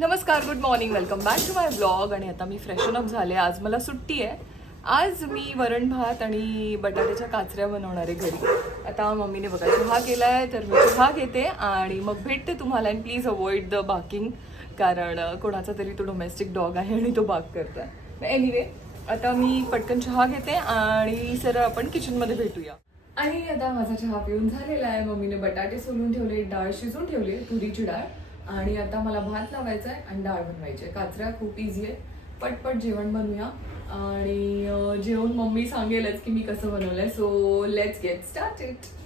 नमस्कार, good morning, welcome back to my blog. आणि आता मी फ्रेशन अप झाले. आज मला सुट्टी आहे. आज मी वरण भात आणि बटाट्याच्या काचऱ्या बनवणार आहे घरी. आता मम्मीने बघा चहा केला आहे, तर मी चहा घेते आणि मग भेटते तुम्हाला. And please avoid the barking, कारण कोणाचा तरी तो डोमेस्टिक डॉग आहे आणि तो बाक करतो आहे. एनिवे, आता मी पटकन चहा घेते आणि सर आपण किचनमध्ये भेटूया. आणि आता माझा चहा पिऊन झालेला आहे. मम्मीने बटाटे सोलून ठेवले, डाळ शिजून ठेवली, तुरीची डाळ. आणि आता मला भात लावायचा आहे आणि डाळ बनवायची आहे. काचऱ्या खूप इझी आहे, पटपट जेवण बनवूया. आणि जेवण मम्मी सांगेलच की मी कसं बनवलंय. So let's get started.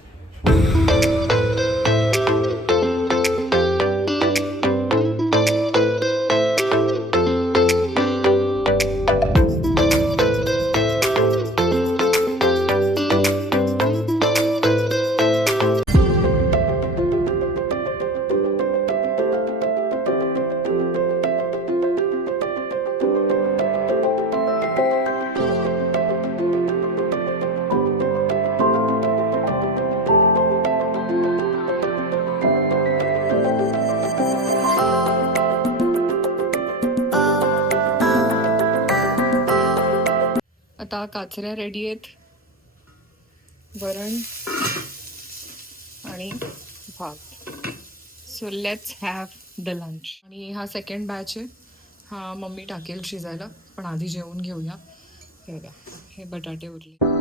आता काचऱ्या रेडी आहेत, वरण आणि भात. So let's have the lunch. आणि हा सेकंड बॅच आहे, हा मम्मी टाकेल शिजायला, पण आधी जेवून घेऊया. हे बघा, हे बटाटे उरले.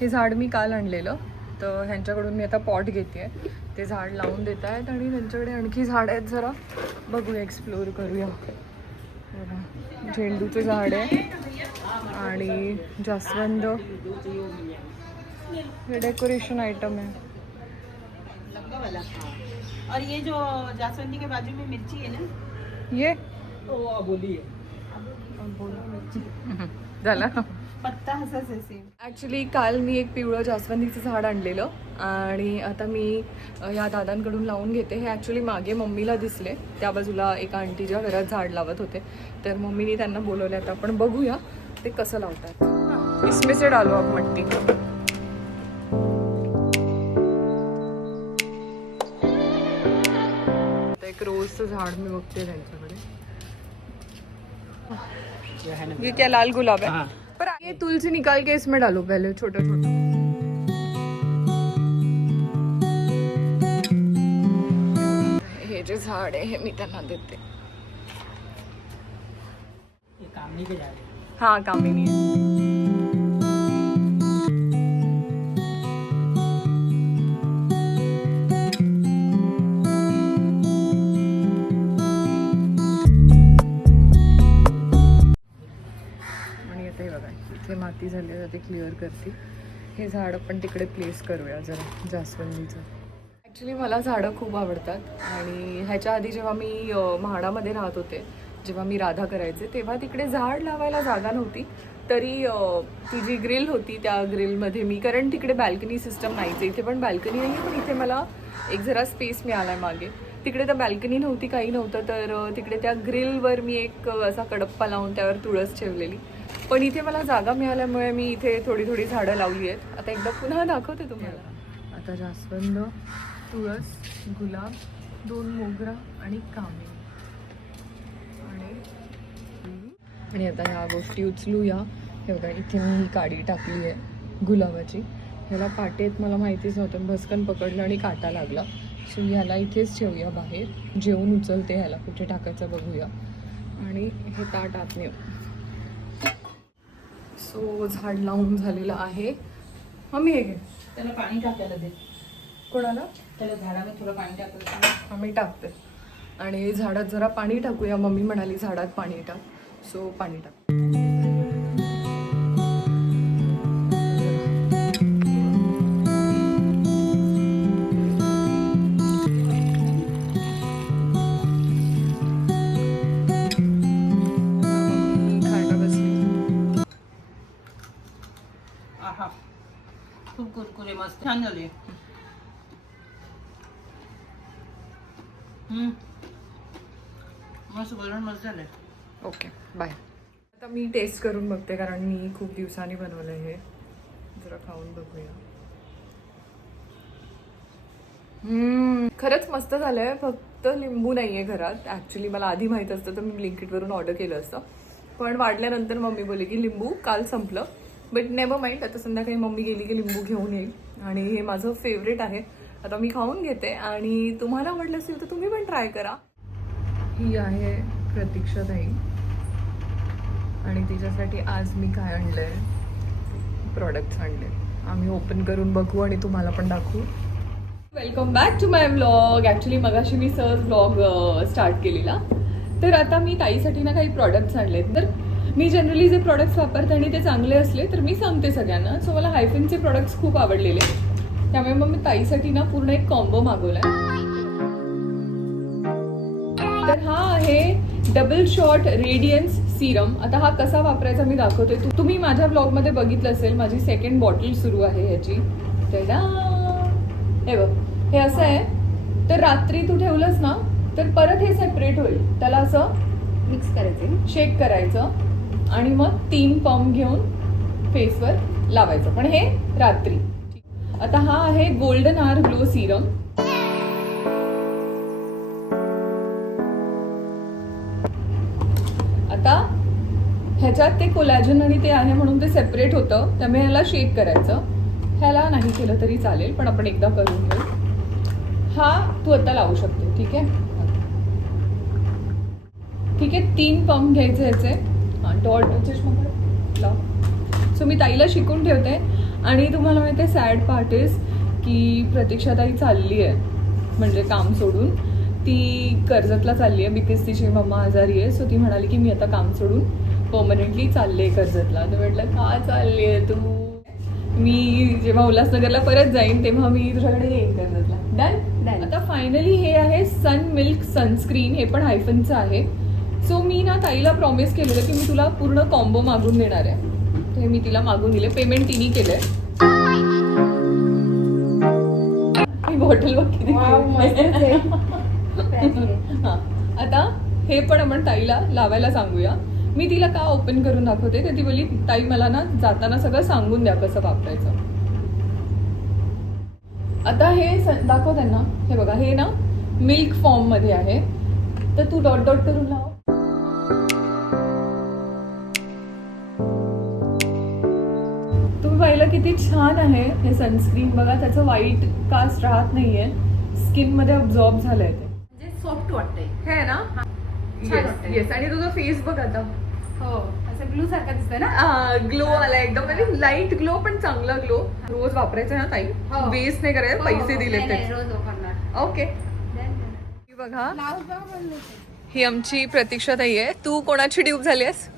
हे झाड मी काल आणलेलं, तर ह्यांच्याकडून मी आता पॉट घेते. ते झाड लावून देत आहेत आणि त्यांच्याकडे आणखी झाड आहेत, जरा बघूया, एक्सप्लोर करूया. झेंडूचं झाड आहे आणि जास्वंद, हे डेकोरेशन आइटम आहे. और ये जो जास्वंदी के बाजू में मिर्ची है ना, ये बोली है झाला. पत्ता हसाच आहे सेम. ॲक्च्युली काल मी एक पिवळं जास्वंदीचं झाड आणलेलं आणि आता मी या दादांकडून लावून घेते. हे ॲक्च्युली मागे मम्मीला दिसले, त्या बाजूला एका आंटीच्या घरात झाड लावत होते, तर मम्मीने त्यांना बोलवले. आता आपण बघूया ते कसं लावतात. इसमें से डालो आप मट्टी. एक रोजचं झाड मी बघते त्यांच्याकडे. ये क्या लाल गुलाब है? पर ये तुलसी निकाल के इसमें डालो पहले, छोटा छोटा. हे जे झाड आहे हे मी त्यांना देते. कामनी के झाड आहे. हा, कामिनी आहे. इथे माती झाली आहे, ते क्लिअर करते. हे झाड आपण तिकडे प्लेस करूया जरा, जास्वंदीचं. ॲक्च्युली मला झाडं खूप आवडतात आणि ह्याच्या आधी जेव्हा मी म्हाडामध्ये राहत होते, जेव्हा मी राधा करायचे, तेव्हा तिकडे झाड लावायला जागा नव्हती. तरी ती जी ग्रिल होती त्या ग्रिलमध्ये मी, कारण तिकडे बॅल्कनी सिस्टम नाहीच. इथे पण बॅल्कनी नाही, पण इथे मला एक जरा स्पेस मिळाला आहे मागे. तिकडे तर बॅल्कनी नव्हती, काही नव्हतं, तर तिकडे त्या ग्रिलवर मी एक असा कडप्पा लावून त्यावर तुळस ठेवलेली. पण इथे मला जागा मिळाल्यामुळे मी इथे थोडी थोडी झाडं लावली आहेत. आता एकदा पुन्हा दाखवते तुम्हाला. आता जास्वंद, तुळस, गुलाब, 2 मोगरा आणि कामिनी. आणि आता ह्या गोष्टी उचलूया. हे बघा, इथे मी ही काडी टाकली आहे गुलाबाची. ह्याला काटे आहेत मला माहितीच नव्हतं, भस्कन पकडलं आणि काटा लागला. सो ह्याला इथेच ठेवूया बाहेर. जेवून उचलते ह्याला, कुठे टाकायचं बघूया. आणि हे ताट आत नेऊ. सो झाड लावून झालेलं आहे. मम्मी हे घे, त्याला पाणी टाकायला दे. कोणाला? त्याला झाडाला थोडं पाणी टाकायला. आम्ही टाकते. आणि झाडात जरा पाणी टाकूया. मम्मी म्हणाली झाडात पाणी टाक, सो पाणी टाक. खूप कुरकुरे मस्त छान झाले. मस्त वरण मस्त झालंय. Okay bye. आता मी टेस्ट करून बघते कारण मी खूप दिवसांनी बनवलं हे. जरा खाऊन बघूया. खरंच मस्त झालंय. फक्त लिंबू नाहीये घरात. ॲक्च्युली मला आधी माहीत असतं तर मी ब्लिंकिटवरून ऑर्डर केलं असतं, पण वाढल्यानंतर मम्मी बोलली की लिंबू काल संपलं. बट नेव्हर माइंड, आता संध्याकाळी मम्मी गेली की लिंबू घेऊन येईल. आणि हे माझं फेवरेट आहे. आता मी खाऊन घेते आणि तुम्हाला आवडलं असेल तर तुम्ही पण ट्राय करा. ही आहे प्रतीक्षाताई आणि तिच्यासाठी आज मी काय आणलंय, प्रॉडक्ट्स आणले. आम्ही ओपन करून बघू आणि तुम्हाला पण दाखवू. Welcome back to my vlog. Actually मगाशी मी सहज व्लॉग स्टार्ट केलेला. तर आता मी ताईसाठी ना काही प्रॉडक्ट्स आणलेत. तर मी जनरली जे प्रॉडक्ट्स वापरते आणि ते चांगले असले तर मी सांगते सगळ्यांना. सो मला हायफिनचे प्रॉडक्ट्स खूप आवडलेले, त्यामुळे मग मी ताईसाठी ना पूर्ण एक कॉम्बो मागवलाय. तर हा आहे डबल शॉट रेडियन्स सिरम. आता हा कसा वापरायचा मी दाखवते. तुम्ही माझ्या ब्लॉगमध्ये बघितलं असेल, माझी सेकंड बॉटल सुरू आहे ह्याची. हे बघ, हे असं आहे. तर रात्री तू ठेवलंस ना तर परत हे सेपरेट होईल. त्याला असं मिक्स करायचं, शेक करायचं आणि मग 3 पंप घेऊन फेसवर लावायचं, पण हे रात्री. आता हा आहे गोल्डन आवर ग्लो सिरम. आता ह्याच्यात ते कोलॅजन आणि ते आहे म्हणून ते सेपरेट होतं, त्यामुळे ह्याला शेक करायचं. ह्याला नाही केलं तरी चालेल, पण आपण एकदा करून घेऊ. हा तू आता लावू शकते. ठीक आहे, ठीक आहे. 3 पंप घ्यायचे ह्याचे. डॉट लाव. सो मी ताईला शिकून ठेवते. आणि तुम्हाला माहिती आहे सॅड पार्ट इज की प्रतीक्षाताई चालली आहे म्हणजे काम सोडून. ती कर्जतला चालली आहे बिकॉज तिची मम्मा आजारी आहे. सो ती म्हणाली की मी आता काम सोडून परमनंटली चालले आहे कर्जतला. तर म्हटलं का चालली आहे तू? मी जेव्हा उल्हासनगरला परत जाईन तेव्हा मी तुझ्याकडे येईन कर्जतला. डन. आता फायनली हे आहे सन मिल्क सनस्क्रीन. हे पण हायफनचं आहे. सो मी ना ताईला प्रॉमिस केलेलं की मी तुला पूर्ण कॉम्बो मागून देणार आहे. तर मी तिला मागून दिले. पेमेंट तिने केलंय. ही बॉटल बघ किती हा. आता हे पण आपण ताईला लावायला सांगूया. मी तिला का ओपन करून दाखवते तर ती बोलली ताई मला ना जाताना सगळं सांगून द्या कसं वापरायचं. आता हे दाखव त्यांना. हे बघा, हे ना मिल्क फॉर्म मध्ये आहे. तर तू डॉट डॉट करून लाव. तुम्ही पाहिलं किती छान आहे हे सनस्क्रीन. बघा त्याचं व्हाईट कास्ट राहत नाहीये, स्किन मध्ये अब्झॉर्ब झालंय ते. म्हणजे सॉफ्ट वाटतंय. हे ना छान वाटतंय. येस. आणि तुझा फेस बघ आता. हो, असं ग्लू सारखं दिसतंय ना. ग्लो आला एकदम. म्हणजे लाईट ग्लो पण चांगला ग्लो. रोज वापरायचं ना ताई, हो. वेस्ट नाही करायचं. पैसे दिले नाही, ते. रोज वापरणार. ओके. बघा, ही आमची प्रतीक्षा ताई आहे. तू कोणाची ड्यूब झाली आहेस?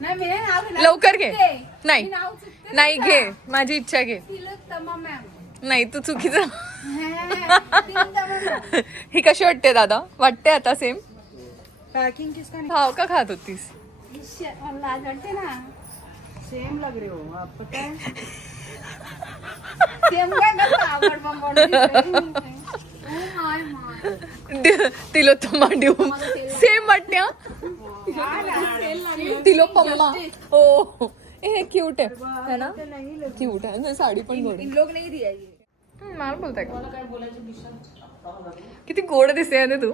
नाही, मी नाही नाव घेणार. लवकर घे. चुकते. नाही. मी नाव चुकते नाही ना. घे, माझी इच्छा घे. तिलोत्तमा मॅम. नाही, तू चुकीचं. तिलोत्तमा मॅम. ही कशी वाटते दादा? वाटते आता सेम? पैकिंग किसका नहीं? हाव का खात होतीस? मला लाज वाटते ना. सेम लग रहे हो आप, पता है? सेम काय करता आवड बंबड. माय माय. तिलोत्तमा ड्यूब सेम वाटते. तिलोपम्मा. हो, हे क्यूट आहे ना. क्यूट आहे. साडी पण गोड. इन लोग नहीं दिया ये. मला बोलताय का? किती गोड दिसते ना तू.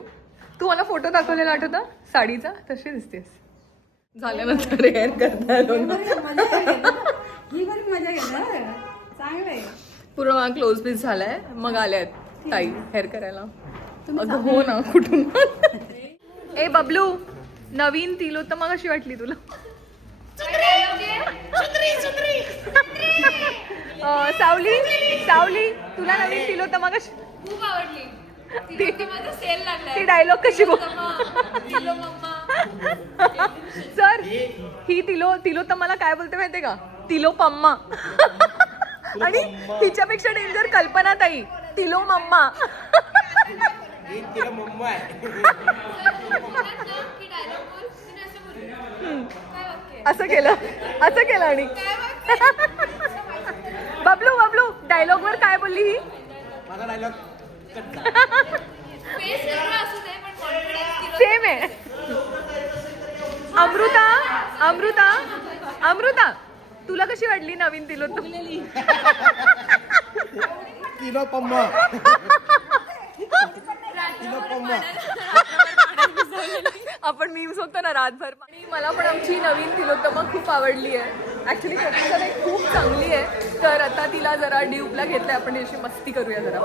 तू मला फोटो दाखवलेला आठवता साडीचा? तशी दिसतेस. झाल्यानंतर हेअर करता ही बरी मजा घेणार. चांगलं आहे. पूर्ण मला क्लोज पीस झालाय. मग आल्यात ताई हेअर करायला. अगं हो ना, कुठून? ए बबलू, नवीन तिलोत्तमा कशी वाटली तुला? सावली, सावली तुला नवीन तिलोत्तमा कशी? खूप आवडली. सेल लागला. ती डायलॉग कशी बोल? सर, ही तिलोत्तमाला काय बोलते माहितीये का? तिलोपम्मा. आणि तिच्यापेक्षा डेंजर कल्पना ताई, तिलो मम्मा. असं केलं आणि बबलू डायलॉग वर काय बोलली ही? माझा डायलॉग फेस वेगळा असू दे पण कॉन्फिडन्स सेम आहे. अमृता अमृता अमृता तुला कशी वाटली नवीन तिलोत्तम? आपण मीम्स होतो ना रातभर. आणि मला पण आमची नवीन तिलोत्तमा खूप आवडली आहे. ऍक्च्युली कोकणात खूप चांगली आहे. तर आता तिला जरा ड्यूपला घेतलंय आपण, अशी मस्ती करूया जरा.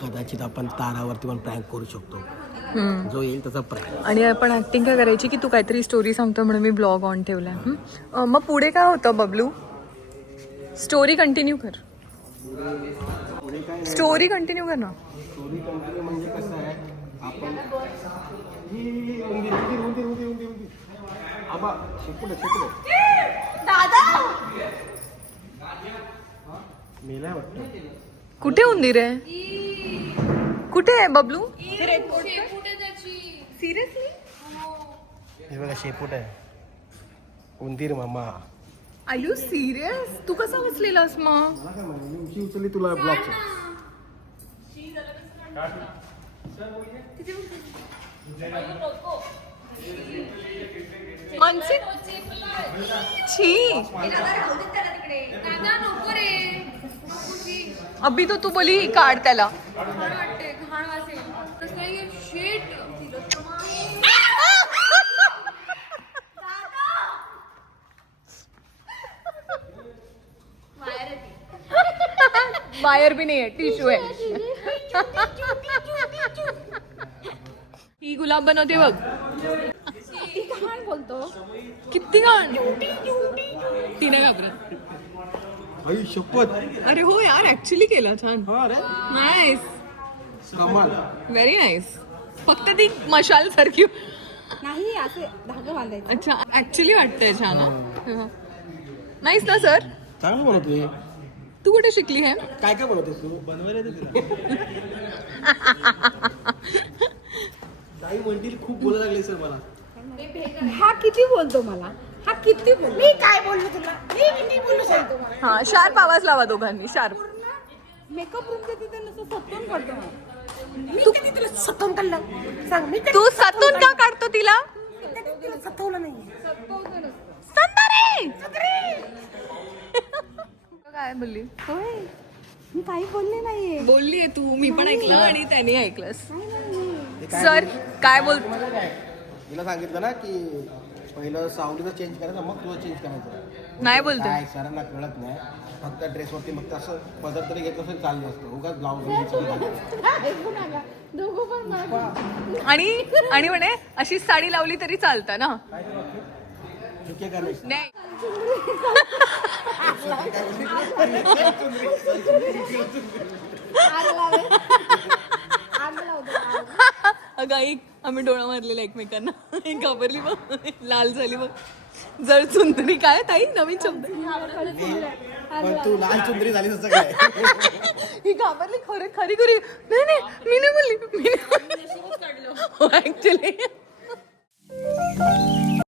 कदाचित आपण तारावरती पण प्रँक करू शकतो. जो येईल तसा प्रँक. आणि आपण ऍक्टिंग काय करायची की तू काहीतरी स्टोरी सांगतो म्हणून मी ब्लॉग ऑन ठेवलाय. मग पुढे काय होतं बबलू? स्टोरी कंटिन्यू कर. स्टोरी कंटिन्यू कर ना. स्टोरी कंटिन्यू म्हणजे कसं आहे, आपण आबा शेपूट मेला वाटतं. कुठे उंदीर आहे? कुठे आहे बबलू? सिरियसली? हे बघा शेपूट आहे. उंदीर मामा. R you serious? तू कसा बसलेलास मग? मला काय माहिती, उंची उचलली तुला ब्लॉक. मानसिक छी. नको रे. अभी तो तू बोली काढ त्याला. घाण वाटते, घाण वासेल. तसं काही shit. बाहेर आहे ती. वायर भी नाही आहे, टिश्यू आहे. ही गुलाब बनवते बघ. घाण बोलतो. किती घाण. ती नाही घाबरत. आई शपथ. अरे हो यार, ऍक्च्युली केला छान. हा रे नाईस, कमाल. Very nice. फक्त ती मशाल सारखी. नाही असे धागे बांधायचे. अच्छा, ऍक्च्युली वाटतंय छान. नाईस ना सर? चांगलं बनवतोय. तू कुठे शिकली आहे? काय काय बनवतेस तू? बनवायला येते तुला? ताई म्हणतील खूप बोलायला लागले सर मला. हा किती बोलतो मला. हा किती बोलतो. मी काय बोललो तुला? मी किती बोललो सांगतो मला. हा, शार्प आवाज लावा दोघांनी. शार्प. मेकअप रूम मध्ये तिथे नुसतं सत्तून काढतो मला. मी कधी तुला सत्तून काढलं सांग. मी तू सतून का काढतो तिला? तिला सत्तवलं नाही. काय बोलली? होय मी काही बोलले नाहीये. बोललीये तू. मी पण ऐकलं आणि त्यांनी ऐकलंस. ते काय सर काय बोल? मला काय तिला सांगितलं ना की पहिलं सावलीचं चेंज करायचं, मग तुझं चेंज करायचं. नाही बोलते. काय सरांना कळत नाही. फक्त ड्रेसवरती फक्त असं पदर तरी घेतलं असेल चाललं असतं. उगाच ब्लाऊज ऐकून आला. दोघं पण मागे. आणि म्हणे अशीच साडी लावली तरी चालतं ना? चुके करायचं. नाही. आग लावे. आग लावतो. अगं ऐक, आम्ही डोळा मारलेला एकमेकांना. घाबरली बघ, लाल झाली बघ. जळ चुंदरी. काय ताई नवीन शब्द? पण तू लाल चुंदरी झाली तसं काय? ही घाबरली. खरी खरी. नाही मी नाही बोलली. मी ऍक्च्युली